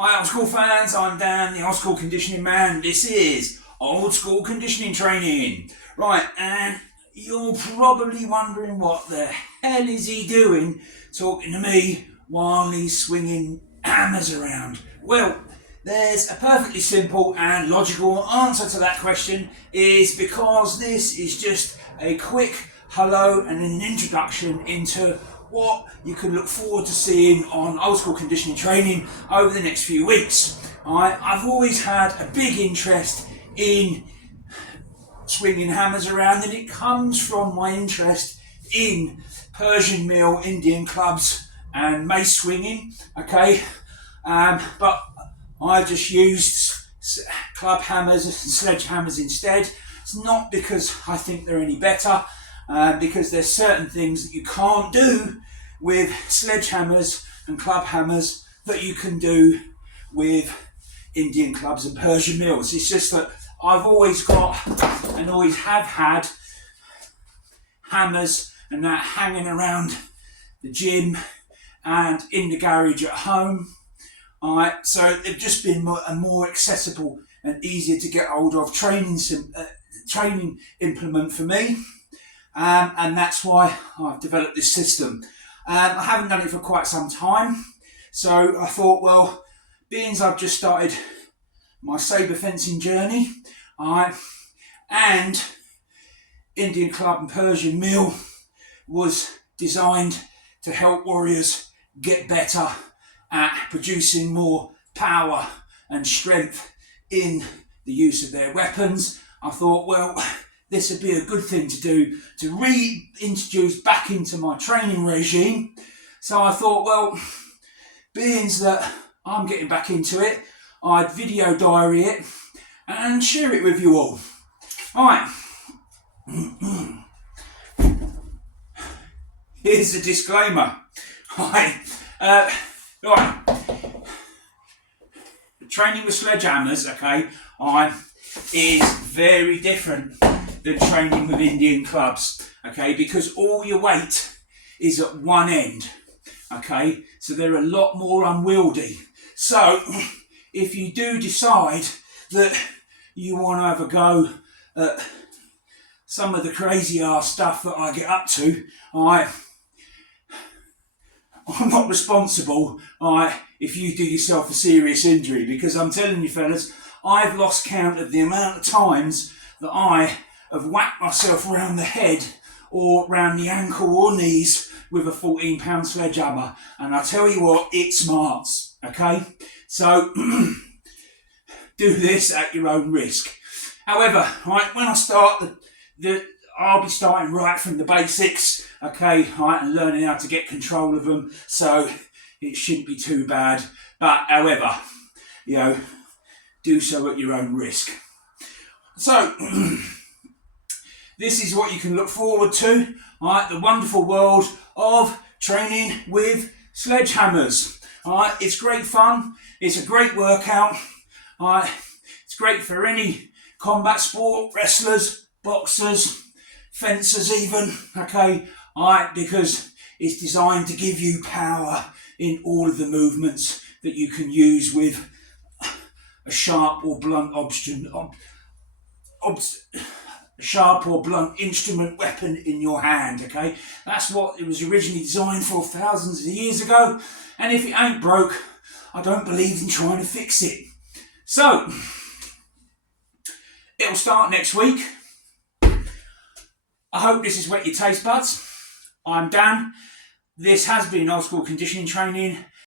Hi old school fans, I'm Dan, the old school conditioning man. This is old school conditioning training. Right, and you're probably wondering what the hell is he doing talking to me while he's swinging hammers around. Well, there's a perfectly simple and logical answer to that question, is because this is just a quick hello and an introduction into what you can look forward to seeing on old school conditioning training over the next few weeks. I've always had a big interest in swinging hammers around, and it comes from my interest in Persian mill, Indian clubs and mace swinging, okay? But I just used club hammers and sledgehammers instead. It's not because I think they're any better, because there's certain things that you can't do with sledgehammers and club hammers that you can do with Indian clubs and Persian mills. It's just that I've always got and always have had hammers and that hanging around the gym and in the garage at home. So they've just been more accessible and easier to get hold of training implement for me. And that's why I've developed this system. I haven't done it for quite some time, so I thought, well, being as I've just started my sabre fencing journey, and Indian club and Persian mill was designed to help warriors get better at producing more power and strength in the use of their weapons. I thought, well, this would be a good thing to do to reintroduce back into my training regime. So I thought, well, being that I'm getting back into it, I'd video diary it and share it with you all. Alright, here's the disclaimer. Right, training with sledgehammers, okay, is very different than training with Indian clubs, okay, because all your weight is at one end, okay, so they're a lot more unwieldy. So if you do decide that you want to have a go at some of the crazy ass stuff that I get up to, I'm not responsible if you do yourself a serious injury, because I'm telling you fellas, I've lost count of the amount of times that I have whacked myself around the head or round the ankle or knees with a 14-pound sledgehammer, and I tell you what, it smarts, okay? So do this at your own risk. However, when I start, I'll be starting right from the basics, okay, and learning how to get control of them, so it shouldn't be too bad. But however, do so at your own risk. So this is what you can look forward to, the wonderful world of training with sledgehammers. It's great fun, it's a great workout, it's great for any combat sport, wrestlers, boxers, fencers even, okay, because it's designed to give you power in all of the movements that you can use with a sharp or blunt instrument weapon in your hand, okay? That's what it was originally designed for thousands of years ago, and if it ain't broke, I don't believe in trying to fix it. So, it'll start next week. I hope this has whet your taste buds. I'm Dan. This has been old school conditioning training.